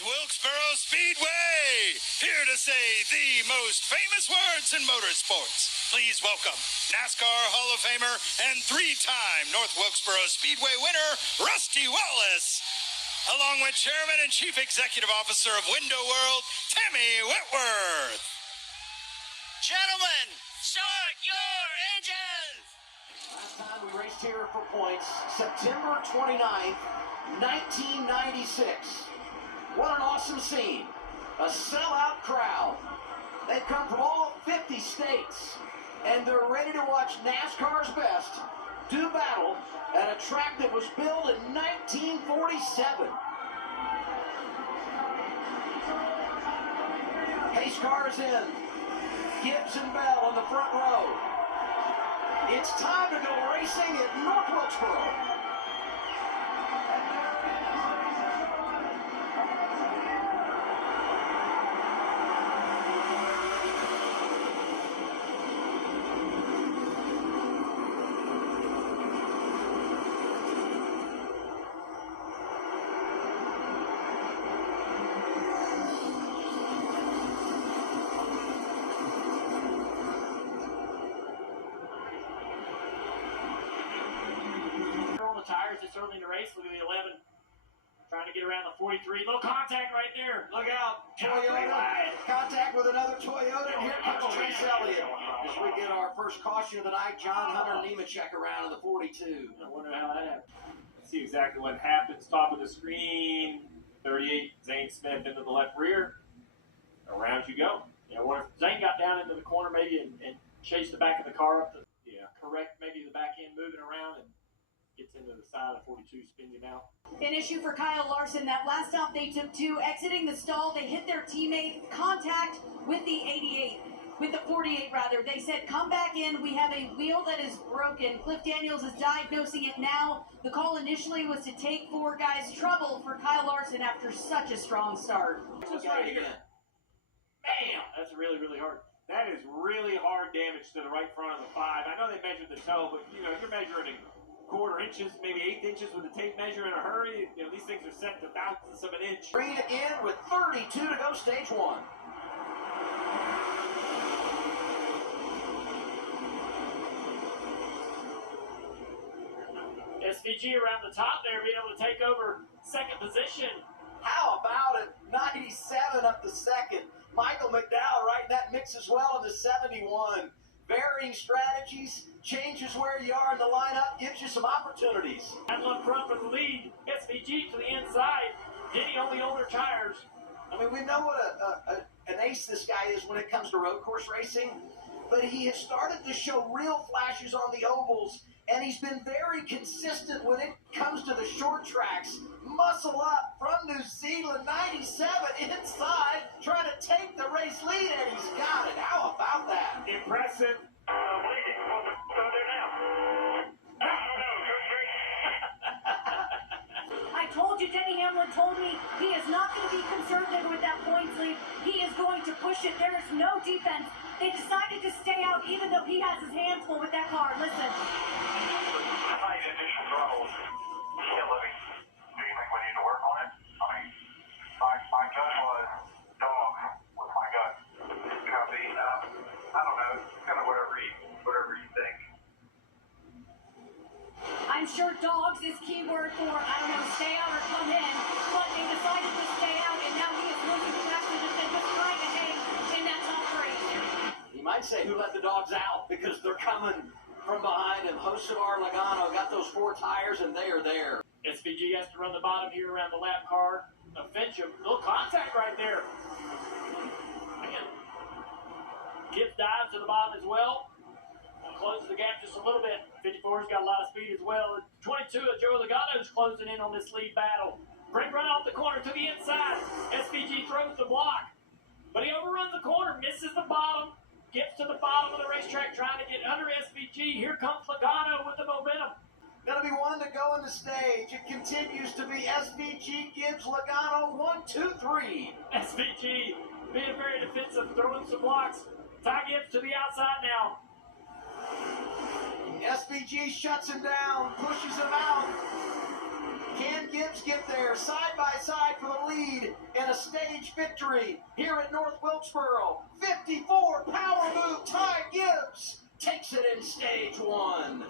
Wilkesboro Speedway, here to say the most famous words in motorsports. Please welcome NASCAR Hall of Famer and three-time North Wilkesboro Speedway winner, Rusty Wallace, along with Chairman and Chief Executive Officer of Window World, Tammy Whitworth. Gentlemen, start your engines! Last time we raced here for points, September 29th, 1996. What an awesome scene. A sellout crowd. They've come from all 50 states, and they're ready to watch NASCAR's best do battle at a track that was built in 1947. Pace cars in. Gibbs and Bell on the front row. It's time to go racing at North Wilkesboro. Tires this early in the race. Look at the 11 trying to get around the 43. Little contact right there. Look out, Toyota. Contact with another Toyota, and here comes Chase Elliott. As we get our first caution of the night, John Hunter Nemechek around in the 42. I wonder how that happened. Let's see exactly what happens. Top of the screen, 38, Zane Smith into the left rear. Around you go. You know, what if Zane got down into the corner maybe and chased the back of the car up to, correct maybe the back end moving around and gets into the side of 42, spins him out. An issue for Kyle Larson. That last stop they took to exiting the stall, they hit their teammate, contact with the 88, with the 48 rather. They said, come back in, we have a wheel that is broken. Cliff Daniels is diagnosing it now. The call initially was to take four guys. Trouble for Kyle Larson after such a strong start. Just right here. Bam! That's really, really hard. That is really hard damage to the right front of the 5. I know they measured the toe, but you're measuring quarter inches, maybe 1/8 inches with a tape measure in a hurry. These things are set to thousandths of an inch. Green in with 32 to go, stage 1. SVG around the top there, being able to take over second position. How about it? 97 up to second. Michael McDowell right in that mix as well in the 71. Varying strategies, changes where you are in the lineup, gives you some opportunities. And up front with the lead, SVG to the inside. Denny on the older tires. I mean, we know what an ace this guy is when it comes to road course racing, but he has started to show real flashes on the ovals, and he's been very consistent when it comes to the short tracks. Muscle up from New Zealand, 97 inside, trying to take the race lead, and he's got it. How about that? Impressive. I told you, Denny Hamlin told me he is not going to be conservative with that points lead. He is going to push it. There is no defense. They decided to stay out even though he has his hands full with that car. Listen. My gut was dog was my gut. I don't know, kind of whatever you think. I'm sure dogs is keyword for, stay out or come in. But they decided to stay out, and now he is losing traction and just trying to hang in that top three. You might say who let the dogs out because they're coming from behind, and Joseph Logano got those 4 tires, and they are there. SVG has to run the bottom here around the lap car. Offensive, little contact right there. Man. Gibbs dives to the bottom as well. Closes the gap just a little bit. 54's got a lot of speed as well. 22 of Joey Logano's closing in on this lead battle. Brake run off the corner to the inside. SVG throws the block. But he overruns the corner, misses the bottom. Gets to the bottom of the racetrack trying to get under SVG. Here comes Logano with the momentum. Going to be one to go in the stage. It continues to be SVG, Gibbs, Logano, 1, 2, 3. SVG being very defensive, throwing some blocks. Ty Gibbs to the outside now. SVG shuts him down, pushes him out. Can Gibbs get there side by side for the lead in a stage victory here at North Wilkesboro? 54 power move. Ty Gibbs takes it in stage one.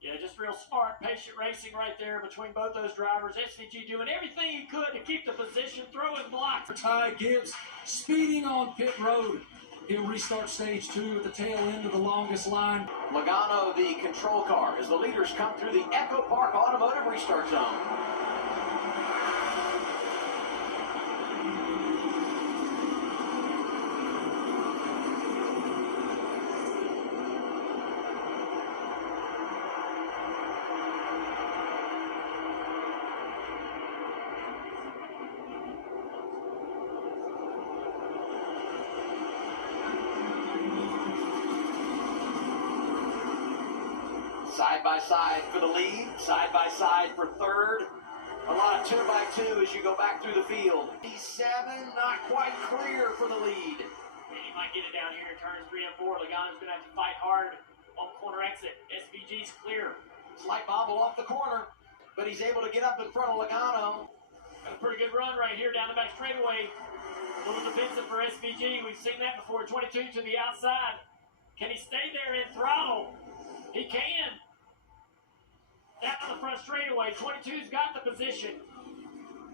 Yeah, just real smart, patient racing right there between both those drivers. SVG doing everything he could to keep the position, throwing blocks. Ty Gibbs speeding on pit road. He'll restart stage two at the tail end of the longest line. Logano, the control car, as the leaders come through the Echo Park Automotive Restart Zone. Side by side for the lead, side by side for third. A lot of 2x2 as you go back through the field. D7, not quite clear for the lead. He might get it down here in turns 3 and 4. Logano's going to have to fight hard on corner exit. SVG's clear. Slight bobble off the corner, but he's able to get up in front of Logano. Got a pretty good run right here down the back straightaway. A little defensive for SVG. We've seen that before. 22 to the outside. Can he stay there and throttle? He can. Down the front straightaway. 22's got the position.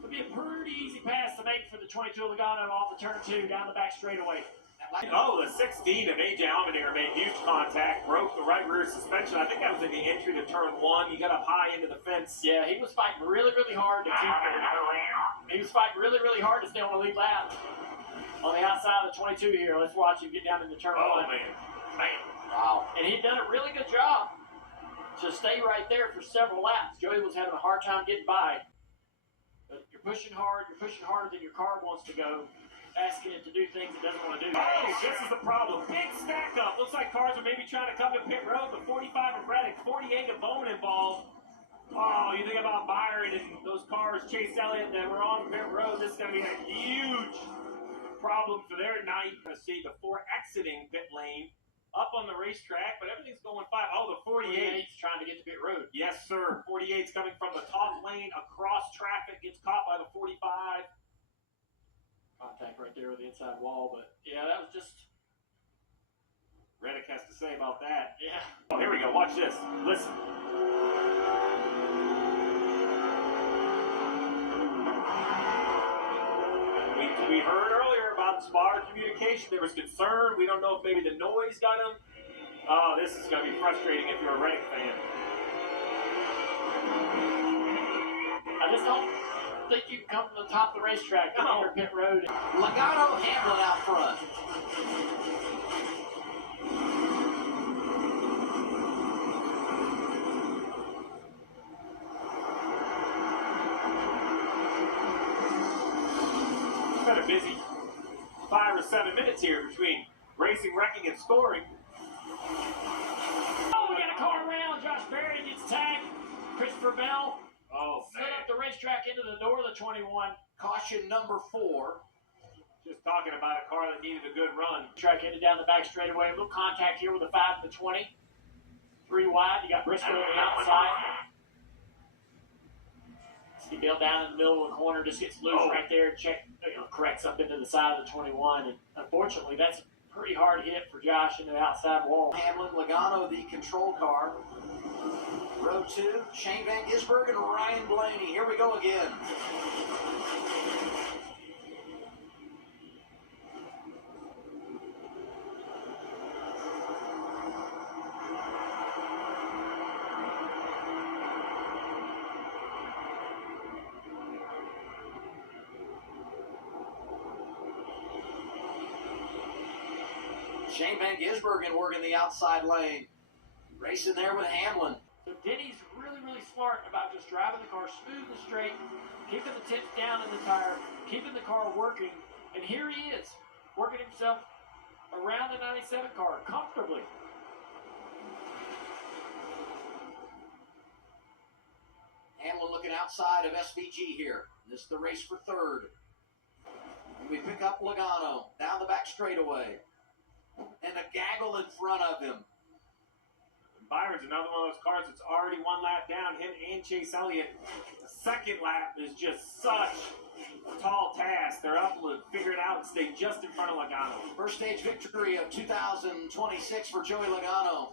It'll be a pretty easy pass to make for the 22 Logano off the turn 2 down the back straightaway. Oh, the 16 of AJ Allmendinger made huge contact, broke the right rear suspension. I think that was in the entry to turn 1. He got up high into the fence. Yeah, he was fighting really, really hard to keep it. He was fighting really, really hard to stay on the lead lap. On the outside of the 22 here, let's watch him get down into turn 1. Oh, man. Wow. And he'd done a really good job to stay right there for several laps. Joey was having a hard time getting by. But you're pushing hard, you're pushing harder than your car wants to go, asking it to do things it doesn't want to do. Oh, this is the problem. Big stack up. Looks like cars are maybe trying to come to pit road, but 45 of Reddick, 48 of Bowman involved. Oh, you think about Byron and those cars, Chase Elliott, that were on pit road. This is going to be a huge problem for their night. Going to see the 4 exiting pit lane up on the racetrack, but everything's going 5. Oh, the 48's trying to get to pit road. Yes, sir. 48's coming from the top lane across traffic, gets caught by the 45. Contact right there with the inside wall, but yeah, that was just... Reddick has to say about that. Yeah. Oh, here we go. Watch this. Listen. We heard earlier about spotter communication. There was concern. We don't know if maybe the noise got him. Oh, this is going to be frustrating if you're a Reddick fan. I just don't think you can come from the top of the racetrack to enter pit road. Logano, Hamlin out front. Been a busy 5 or 7 minutes here between racing, wrecking, and scoring. Oh, we got a car around. Josh Berry gets tagged. Christopher Bell slid up the racetrack into the door of the 21. Caution number 4. Just talking about a car that needed a good run. Track ended down the back straightaway. A little contact here with the 5 and the 20. 3 wide. You got Briscoe on the outside. See Bill down in the middle of the corner, just gets loose right there, corrects up into the side of the 21. And unfortunately, that's a pretty hard hit for Josh into the outside wall. Hamlin, Logano, the control car. Row 2, Shane Van Gisbergen and Ryan Blaney. Here we go again. Shane Van Gisbergen working the outside lane. Racing there with Hamlin. So Denny's really, really smart about just driving the car smooth and straight, keeping the temps down in the tire, keeping the car working. And here he is, working himself around the 97 car comfortably. Hamlin looking outside of SVG here. This is the race for third. We pick up Logano down the back straightaway. And a gaggle in front of him. Byron's another one of those cars that's already one lap down. Him and Chase Elliott. The second lap is just such a tall task. They're up to figure it out and stay just in front of Logano. First stage victory of 2026 for Joey Logano.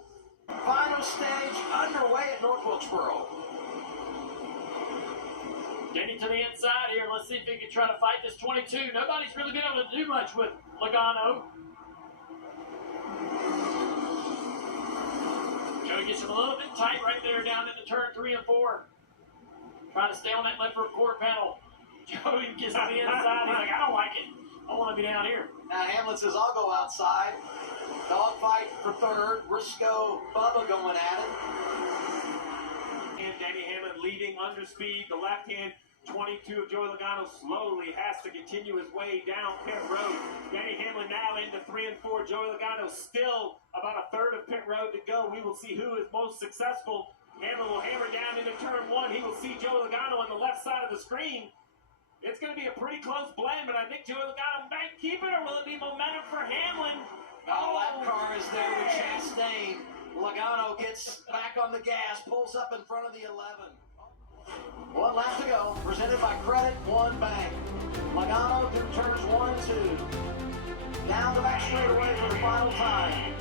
Final stage underway at North Wilkesboro. Getting to the inside here. Let's see if he can try to fight this 22. Nobody's really been able to do much with Logano. Joey gets him a little bit tight right there down into turn 3 and 4. Trying to stay on that left rear quarter panel. Joey gets on the inside. He's like, I don't like it. I want to be down here. Now Hamlin says, I'll go outside. Dogfight for third. Briscoe, Bubba going at it. And Danny Hamlin leading under speed. The left hand 22 of Joey Logano slowly has to continue his way down pit road. Danny Hamlin now into 3 and 4. Joey Logano still about a third of pit road to go. We will see who is most successful. Hamlin will hammer down into turn 1. He will see Joey Logano on the left side of the screen. It's going to be a pretty close blend, but I think Joey Logano might keep it, or will it be momentum for Hamlin? Oh, that car is there with Chastain. Logano gets back on the gas, pulls up in front of the 11. 1 lap to go, presented by Credit One Bank. Logano through turns 1 and 2. Down the back straightaway for the final time.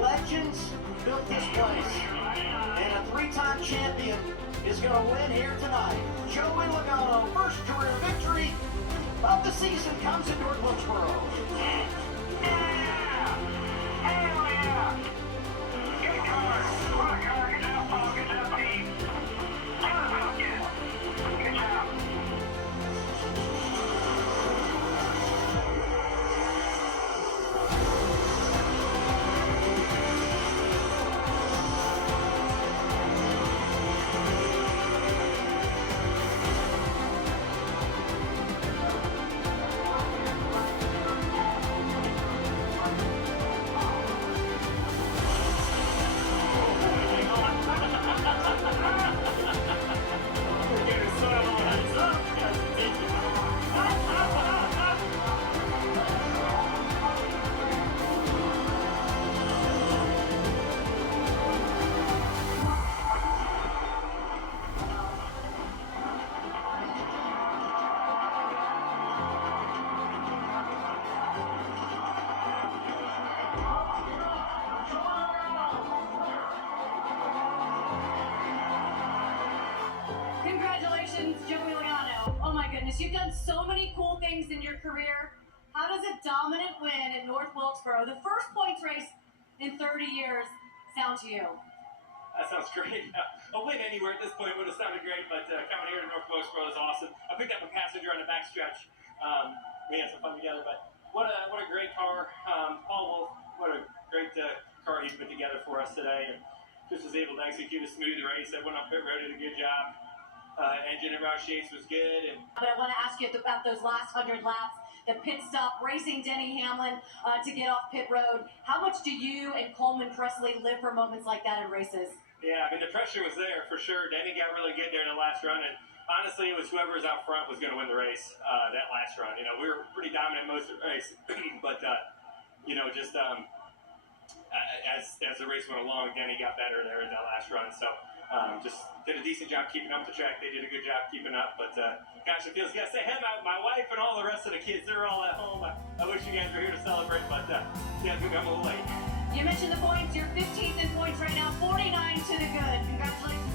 Legends built this place, and a 3-time champion is going to win here tonight. Joey Logano, first career victory of the season, comes to North Wilkesboro. Congratulations, Joey Logano. Oh my goodness, you've done so many cool things in your career. How does a dominant win in North Wilkesboro, the first points race in 30 years, sound to you? That sounds great. A win anywhere at this point would have sounded great, but coming here to North Wilkesboro is awesome. I picked up a passenger on the backstretch. We had some fun together, but what a great car. Paul Wolf, what a great car he put together for us today, and just was able to execute a smooth race. I went on pit road, did a good job. Engine and Roush Yates was good. But I want to ask you about those last 100 laps, the pit stop, racing Denny Hamlin to get off pit road. How much do you and Coleman Presley live for moments like that in races? Yeah, I mean, the pressure was there for sure. Danny got really good there in the last run, and honestly, it was whoever was out front was going to win the race that last run. You know, we were pretty dominant most of the race, but, you know, just as the race went along, Danny got better there in that last run. So just did a decent job keeping up the track. They did a good job keeping up, but gosh, it feels good. Say, hey, my wife and all the rest of the kids, they're all at home. I wish you guys were here to celebrate, but yeah, I think I'm a little late. You mentioned the points. You're 15th in points right now, 49 to the good. Congratulations.